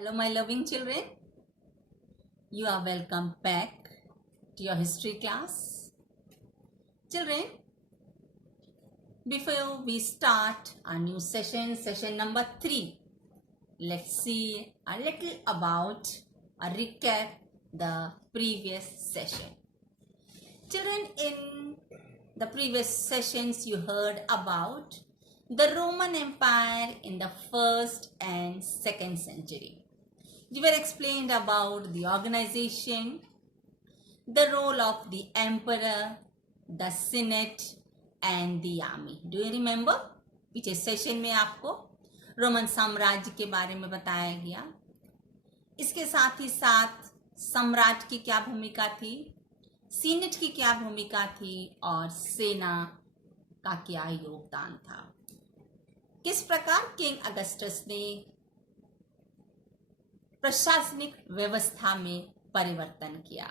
Hello, my loving children. You are welcome back to your history class. Children, before we start our new session number 3, let's see a little about a recap the previous session. Children, in the previous sessions, you heard about the Roman Empire in the 1st and 2nd century. You were explained about the organization, the role of the emperor, the senate and the army. Do you remember? पिछले session में आपको Roman साम्राज्य के बारे में बताया गया. इसके साथ ही साथ सम्राट की क्या भूमिका थी, सीनेट की क्या भूमिका थी और सेना का क्या योगदान था. किस प्रकार किंग अगस्टस ने प्रशासनिक व्यवस्था में परिवर्तन किया.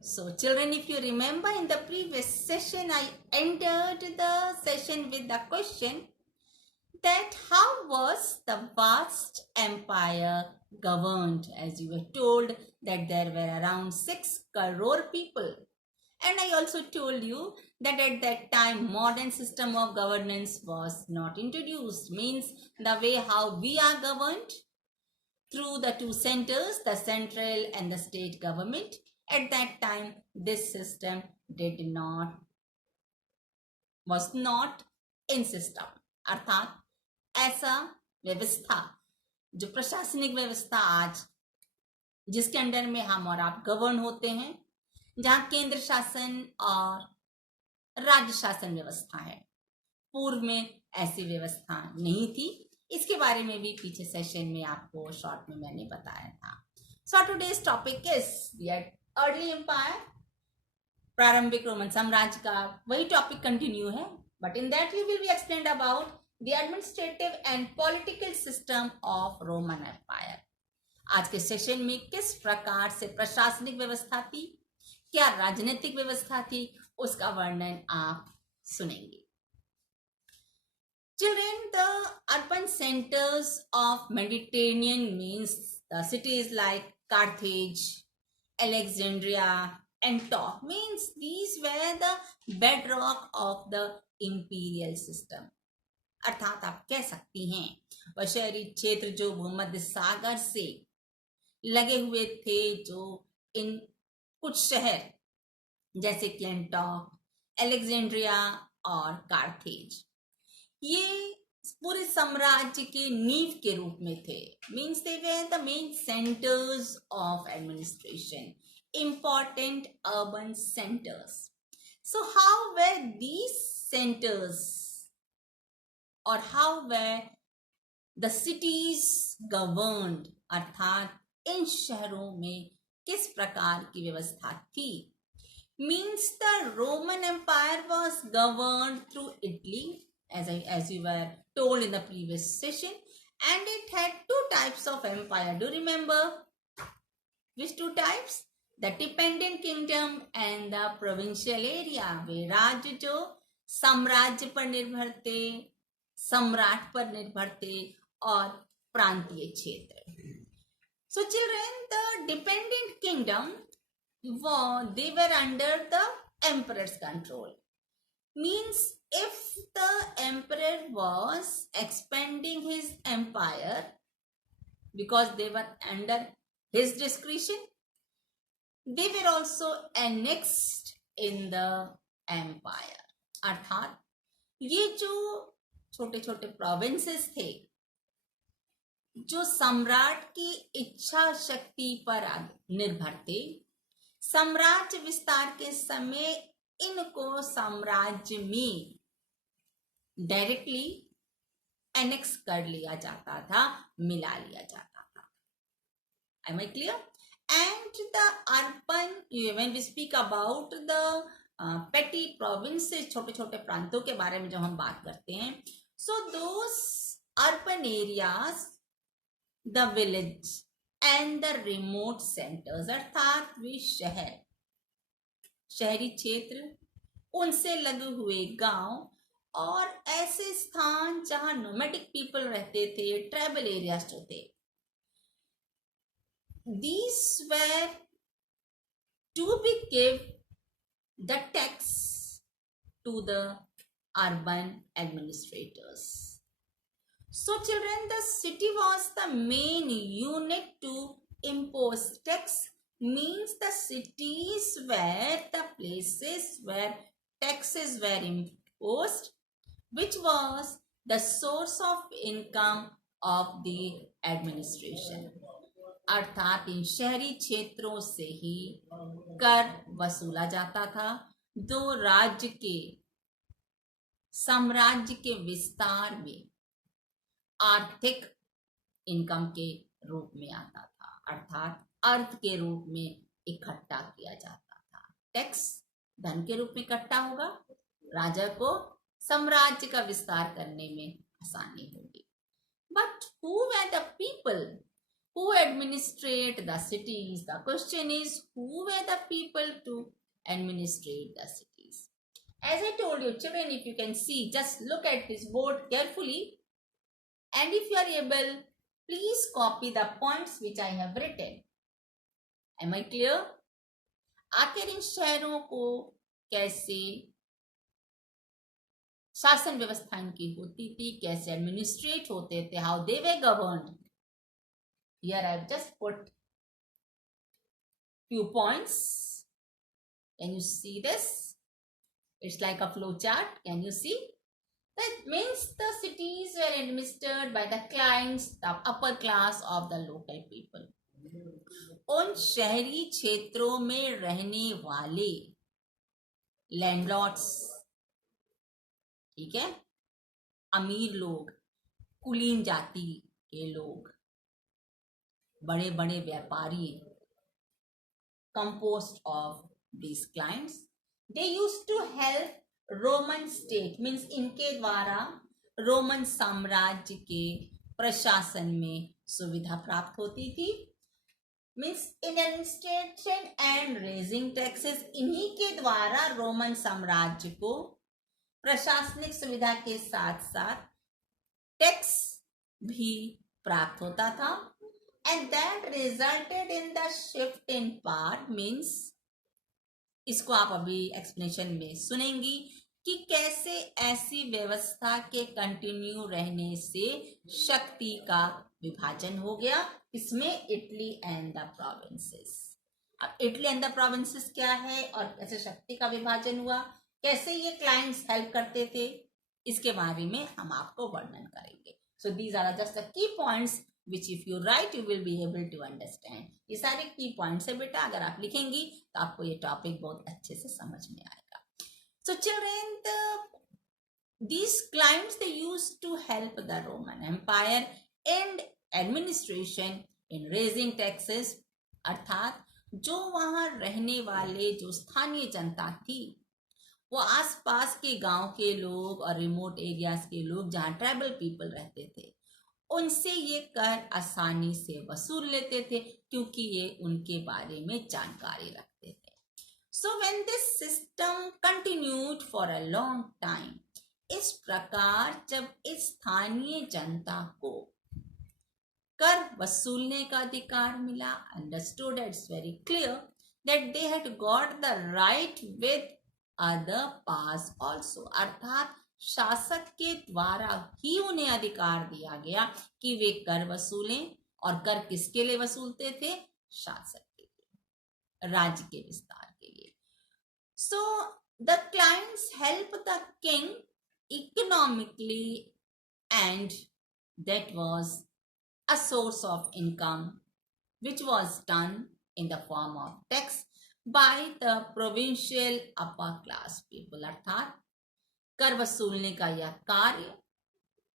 So children, if you remember, in the previous session I entered the session with the question that how was the vast empire governed, as you were told that there were around 6 crore people, and I also told you that at that time modern system of governance was not introduced, means the way how we are governed through the two centers, the central and the state government. At that time, this system was not in system. अर्थात ऐसा व्यवस्था जो प्रशासनिक व्यवस्था आज जिसके under में हम और आप गवर्न होते हैं, जहां केंद्र शासन और राज्य शासन व्यवस्था है, पूर्व में ऐसी व्यवस्था नहीं थी. इसके बारे में भी पीछे सेशन में आपको शॉर्ट में मैंने बताया था. So today's topic is the early empire. प्रारंभिक रोमन साम्राज्य का वही टॉपिक कंटिन्यू है, but in that you will be explained about the administrative and political system of Roman empire. आज के सेशन में किस प्रकार से प्रशासनिक व्यवस्था थी, क्या राजनीतिक व्यवस्था थी, उसका वर्णन आप सुनेंगे. Children, the urban centers of Mediterranean means the cities like Carthage, Alexandria, Antioch, means these were the bedrock of the imperial system. अर्थात आप कह सकती हैं वह शहरी क्षेत्र जो भूमध्य सागर से लगे हुए थे, जो इन कुछ शहर जैसे कि एंटॉक, एलेक्जेंड्रिया और कार्थेज, ये पूरे साम्राज्य के नींव के रूप में थे. Means they were the main centres of administration, important urban centers. So how were these centers or how were the cities governed? अर्थात इन शहरों में किस प्रकार की व्यवस्था थी. Means the Roman Empire was governed through Italy, as you were told in the previous session, and it had two types of empire. Do you remember which two types? The dependent kingdom and the provincial area. वे राज्य जो साम्राज्य पर निर्भर थे, सम्राट पर निर्भर थे, और प्रांतीय क्षेत्र. So children, the dependent kingdom, they were under the emperor's control. Means if the emperor was expanding his empire because they were under his discretion, they were also annexed in the empire. अर्थात ये जो छोटे छोटे provinces थे, जो सम्राट की इच्छा शक्ति पर निर्भर थे, साम्राज्य विस्तार के समय इनको साम्राज्य में डायरेक्टली एनेक्स कर लिया जाता था, मिला लिया जाता था. Am I clear? And the urban, when we speak about the petty provinces, छोटे छोटे प्रांतों के बारे में जो हम बात करते हैं, so those urban areas, the village and the remote centers, अर्थात वे शहरी क्षेत्र, उनसे लगे हुए गांव और ऐसे स्थान जहां नोमैडिक पीपल रहते थे, ट्राइबल एरियाज जो थे, these were to be give the tax to the urban administrators. So children, the city was the main unit to impose tax, means the cities were the places where taxes were imposed, which was the source of income of the administration. अर्थात इन शहरी क्षेत्रों से ही कर वसूला जाता था, जो राज्य के साम्राज्य के विस्तार में आर्थिक इनकम के रूप में आता था, अर्थात अर्थ के रूप में इकट्ठा किया जाता था। टैक्स धन के रूप में इकट्ठा होगा, राजा को साम्राज्य का विस्तार करने में आसानी होगी। But who were the people who administrate the cities? The question is, who were the people to administrate the cities? As I told you, children, if you can see, just look at this board carefully, and if you are able, please copy the points which I have written. Am I clear? आखिर इन शहरों को कैसे शासन व्यवस्था इनकी होती थी, कैसे एडमिनिस्ट्रेट होते थे, how they way governed. Here I have just put few points. Can you see this? It's like a flow chart. Can you see? That means the cities were administered by the clients, the upper class of the local people. उन शहरी क्षेत्रों में रहने वाले landlords, ठीक है, अमीर लोग, कुलीन जाति के लोग, बड़े बड़े व्यापारी, composed of these clients, they used to help Roman state, means इनके द्वारा रोमन साम्राज्य के प्रशासन में सुविधा प्राप्त होती थी, means in administration and raising taxes, इन्हीं के द्वारा रोमन साम्राज्य को प्रशासनिक सुविधा के साथ साथ टैक्स भी प्राप्त होता था. And that resulted in the shift in power, means इसको आप अभी एक्सप्लेनेशन में सुनेंगी कि कैसे ऐसी व्यवस्था के कंटिन्यू रहने से शक्ति का विभाजन हो गया. इसमें इटली एंड द प्रोविंसेस. अब इटली एंड द प्रोविंसेस क्या है और कैसे शक्ति का विभाजन हुआ, कैसे ये क्लाइंट्स हेल्प करते थे, इसके बारे में हम आपको वर्णन करेंगे. So these are just the key points which if you write you will be able to understand. ये सारे की पॉइंट्स है बेटा, अगर आप लिखेंगी तो आपको ये टॉपिक बहुत अच्छे से समझ में आएगा. So children, these clients they used to help the Roman Empire and administration in raising taxes, अर्थात जो वहाँ रहने वाले जो स्थानीय जनता थी, वो आसपास के गांव के लोग और रिमोट एरियाज के लोग जहाँ ट्राइबल पीपल रहते थे, उनसे ये कर आसानी से वसूल लेते थे क्योंकि ये उनके बारे में जानकारी रखते थे. So when this system continued for a long time, इस प्रकार जब इस स्थानीय जनता को कर वसूलने का अधिकार मिला, understood, it's very clear that they had got the right with other pass also, अर्थात शासक के द्वारा ही उन्हें अधिकार दिया गया कि वे कर वसूलें. और कर किसके लिए वसूलते थे? शासक के लिए, राज्य के विस्तार के लिए. So the clients help the king economically and that was a source of income which was done in the form of tax by the provincial upper class people. अर्थात कर वसूलने का यह कार्य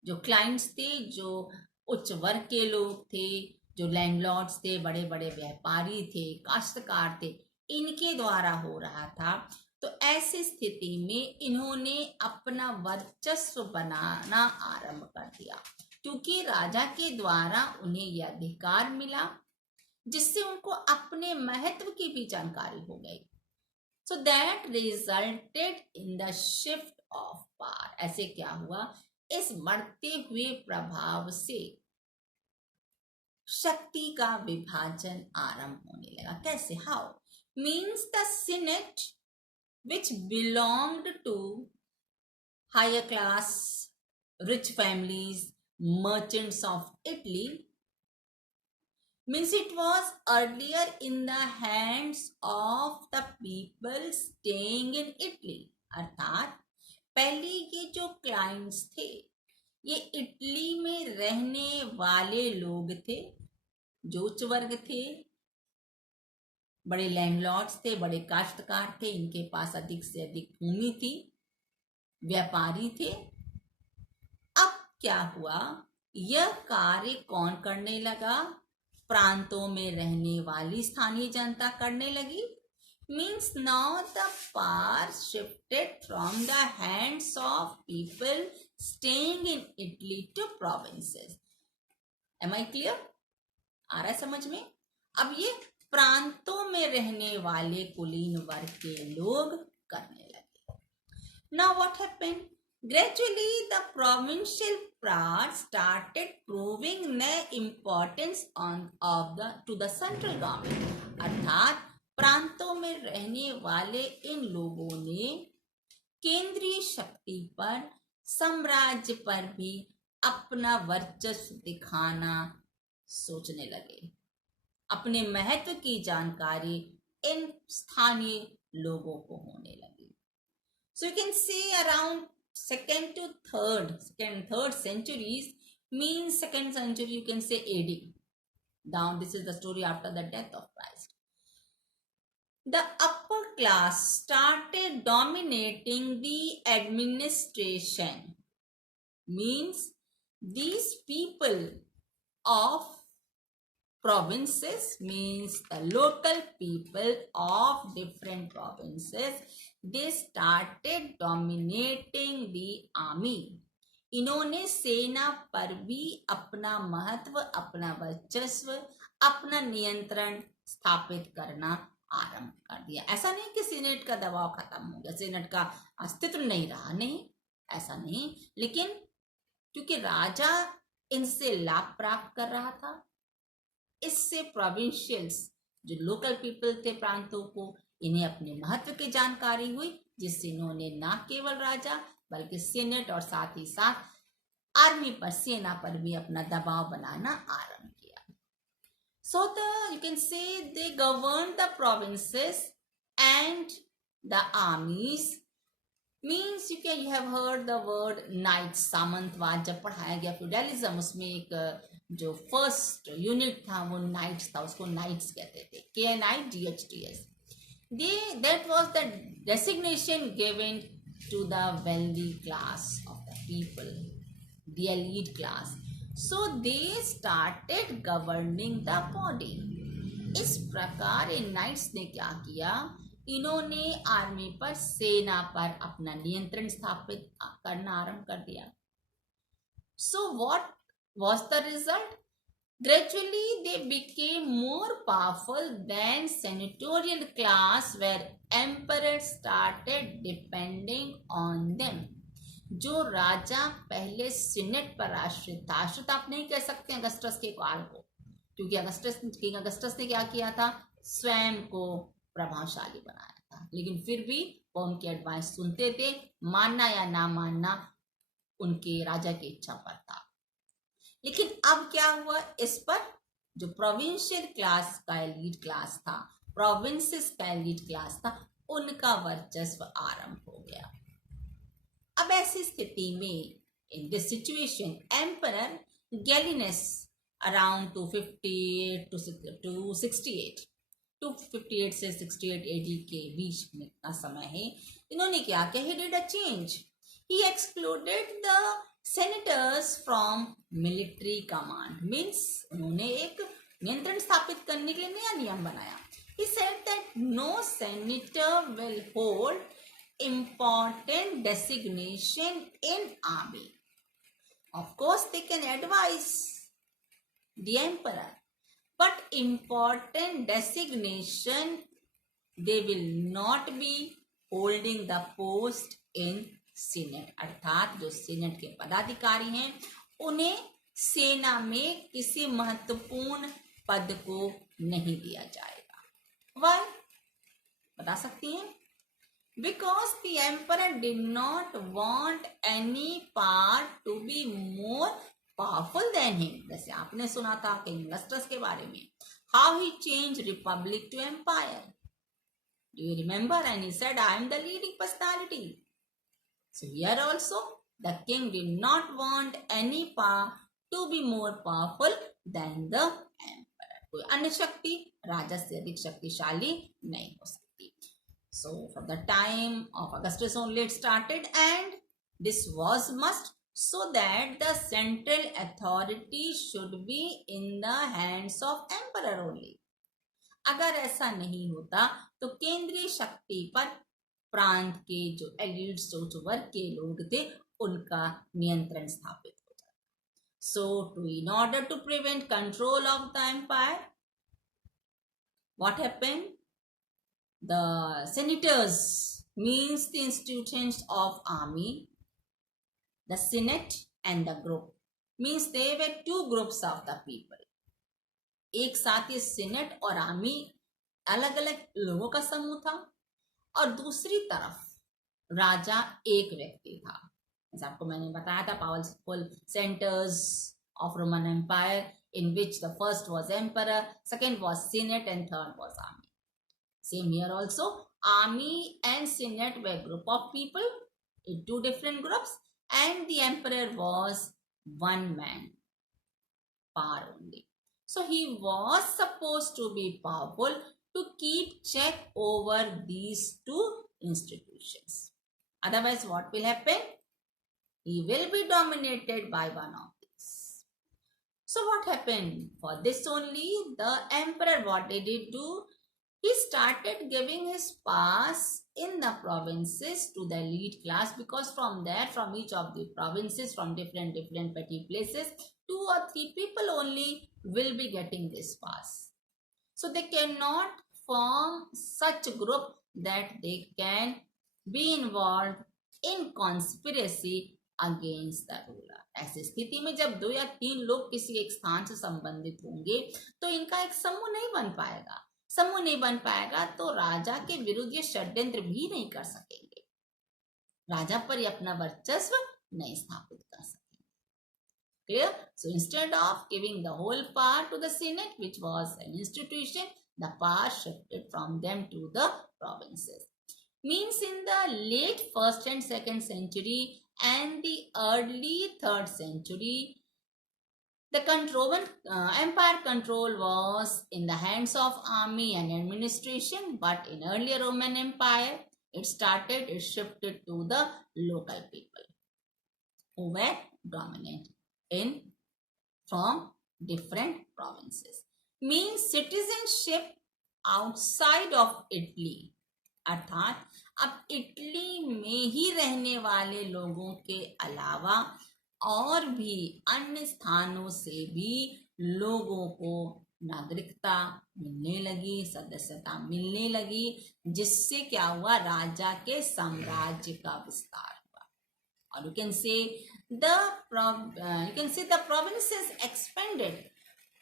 जो क्लाइंट्स थे, जो उच्च वर्ग के लोग थे, जो लैंडलॉर्ड्स थे, बड़े बड़े व्यापारी थे, काश्तकार थे, इनके द्वारा हो रहा था. तो ऐसी स्थिति में इन्होंने अपना वर्चस्व बनाना आरंभ कर दिया क्योंकि राजा के द्वारा उन्हें यह अधिकार मिला जिससे उनको अपने महत्व की भी जानकारी हो गई. So that resulted in the shift of power. ऐसे क्या हुआ, इस बढ़ते हुए प्रभाव से शक्ति का विभाजन आरंभ होने लगा। कैसे? How? Means the senate which belonged to higher class, rich families, merchants of Italy, means it was earlier in the hands of the people staying in Italy. अर्थात पहले ये जो क्लाइंट्स थे ये इटली में रहने वाले लोग थे, जो उच्च वर्ग थे, बड़े लैंडलॉर्ड्स थे, बड़े काश्तकार थे, इनके पास अधिक से अधिक भूमि थी, व्यापारी थे। अब क्या हुआ? यह कार्य कौन करने लगा? प्रांतों में रहने वाली स्थानीय जनता करने लगी। Means now the power shifted from the hands of people staying in Italy to provinces. Am I clear? आ रहा है समझ में? अब ये प्रांतों में रहने वाले कुलीन वर्ग के लोग करने लगे। Now what happened? Gradually the provincial powers started proving their importance to the central government. अर्थात प्रांतों में रहने वाले इन लोगों ने केंद्रीय शक्ति पर, साम्राज्य पर भी अपना वर्चस्व दिखाना सोचने लगे। अपने महत्व की जानकारी इन स्थानीय लोगों को होने लगी। So you can say around second and third centuries, means second century you can say AD. Now this is the story after the death of Christ. The upper class started dominating the administration. Means these people of provinces, means the local people of different provinces, they started dominating the army. इन्होंने सेना पर भी अपना महत्व, अपना वर्चस्व, अपना नियंत्रण स्थापित करना आरंभ कर दिया। ऐसा नहीं कि सीनेट का दबाव खत्म हो गया, सीनेट का अस्तित्व नहीं रहा, नहीं, ऐसा नहीं, लेकिन क्योंकि राजा इनसे लाभ प्राप्त कर रहा था, इससे प्रोविंशियल्स जो लोकल पीपल थे प्रांतों को, इन्हें अपने महत्व की जानकारी हुई, जिससे इन्होंने न केवल राजा बल्कि सीनेट और साथ ही साथ आर्मी पर, सेना पर भी अपना दबाव बनाना आरंभ किया। So you can say they governed the provinces and the armies. Means you have heard the word knights, सामंतवाद जब पढ़ाया गया फ्यूडलिज्म, उसमें एक जो फर्स्ट यूनिट था वो नाइट्स था, उसको नाइट्स कहते थे, KNIGHTS. That was the designation given to the wealthy class of the people, the elite class. So they started governing the body. इस प्रकार इन नाइट्स ने क्या किया? इन्होंने आर्मी पर, सेना पर अपना नियंत्रण स्थापित करना आरंभ कर दिया। So what was the result? Gradually they became more powerful than senatorial class, where emperors started depending on them. जो राजा पहले सीनेट पर आश्रित था, आश्रित आप नहीं कह सकते अगस्टस के काल को, क्योंकि किंग अगस्टस ने क्या किया था? स्वयं को प्रभावशाली बनाया था, लेकिन फिर भी वो उनके एडवाइस सुनते थे, मानना या ना मानना उनके राजा की इच्छा पर था। लेकिन अब क्या हुआ? इस पर जो प्रोविंशियल क्लास का एलीट क्लास था, प्रोविंसेस का एलीट क्लास था, उनका वर्चस्व आरंभ हो गया। अब ऐसी स्थिति में, in this situation, emperor Gallienus around 258 से 68 AD के बीच में का समय है, इन्होंने क्या किया? He did a change. He excluded the senators from military command. Means उन्होंने एक नियंत्रण स्थापित करने के लिए नया नियम बनाया। He said that no senator will hold important designation in army. Of course, they can advise the emperor, but important designation, they will not be holding the post in senate. अर्थात जो सीनेट के पदाधिकारी हैं उन्हें सेना में किसी महत्वपूर्ण पद को नहीं दिया जाएगा। वाई बता सकती हैं? Because the emperor did not want any part to be more powerful than him. जैसे आपने सुना था किंग अगस्टस के बारे में, how he changed republic to empire. Do you remember? And he said, I am the leading personality. So here also, the king did not want any power to be more powerful than the emperor. कोई अन्य शक्ति राजा से अधिक शक्तिशाली नहीं हो सकती. So from the time of Augustus only it started, and this was must, so that the central authority should be in the hands of emperor only. अगर ऐसा नहीं होता तो केंद्रीय शक्ति पर प्रांत के जो एलिट्स जो वर्ग के लोग थे उनका नियंत्रण स्थापित हो जाता. So to in order to prevent control of the empire, what happened? The senators means the institutions of army, the senate and the group means they were two groups of the people. एक साथ ये senate और army अलग अलग लोगों का समूह था, और दूसरी तरफ राजा एक व्यक्ति था. जैसे आपको मैंने बताया था, powerful centres of Roman empire in which the first was emperor, second was senate and third was army. Same here also, army and senate were group of people in two different groups, and the emperor was one man power only. So he was supposed to be powerful to keep check over these two institutions. Otherwise, what will happen? He will be dominated by one of these. So what happened? For this only, the emperor, what did he do? He started giving his pass in the provinces to the elite class, because from there, from each of the provinces, from different petty places, 2 or 3 people only will be getting this pass. So they cannot form such a group that they can be involved in conspiracy against the ruler. ऐसी स्थिति में जब 2 या 3 लोग किसी एक स्थान से संबंधित होंगे तो इनका एक समूह नहीं बन पाएगा. समूह नहीं बन पाएगा तो राजा के विरुद्ध ये षड्यंत्र भी नहीं कर सकेंगे, राजा पर ये अपना वर्चस्व नहीं स्थापित कर सकेंगे. Clear? So instead of giving the whole power to the Senate, which was an institution, the power shifted from them to the provinces. Means in the late 1st and 2nd century and the early 3rd century, the empire control was in the hands of army and administration, but in earlier Roman Empire, it shifted to the local people who were dominant from different provinces. Means citizenship outside of Italy, अर्थात अब Italy में ही रहने वाले लोगों के अलावा और भी अन्य स्थानों से भी लोगों को नागरिकता मिलने लगी, सदस्यता मिलने लगी, जिससे क्या हुआ? राजा के साम्राज्य का विस्तार हुआ. और you can say the provinces expanded,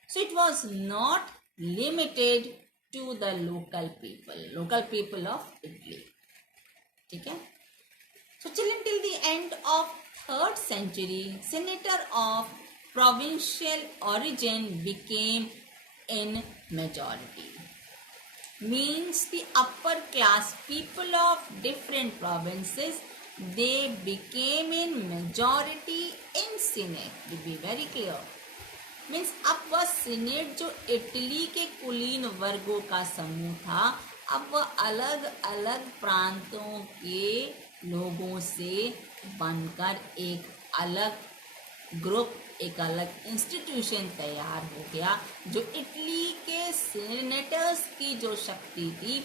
so it was not limited to the local people of Italy. ठीक है? So till the end of 3rd century, senator of provincial origin became in majority. Means the upper class people of different provinces, they became in majority in Senate. To be very clear, means अब वह senate जो Italy के कुलीन वर्गों का समूह था, अब वह अलग अलग प्रांतों के लोगों से बनकर एक अलग ग्रुप, एक अलग इंस्टीट्यूशन तैयार हो गया, जो इटली के सीनेटर्स की जो शक्ति थी,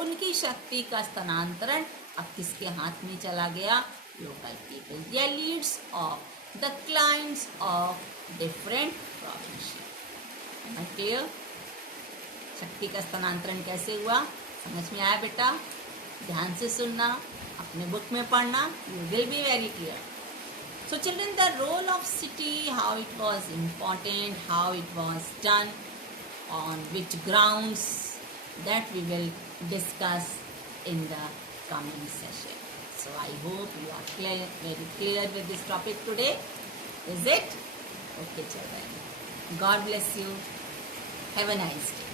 उनकी शक्ति का स्थानांतरण अब किसके हाथ में चला गया? Local people, the leads of the clients of different province. Clear? शक्ति का स्थानांतरण कैसे हुआ, समझ में आया बेटा? ध्यान से सुनना, अपने बुक में पढ़ना, you will be very clear. So children, the role of city, how it was important, how it was done, on which grounds, that we will discuss in the coming session. So I hope you are very clear with this topic today. Is it? Okay children. God bless you. Have a nice day.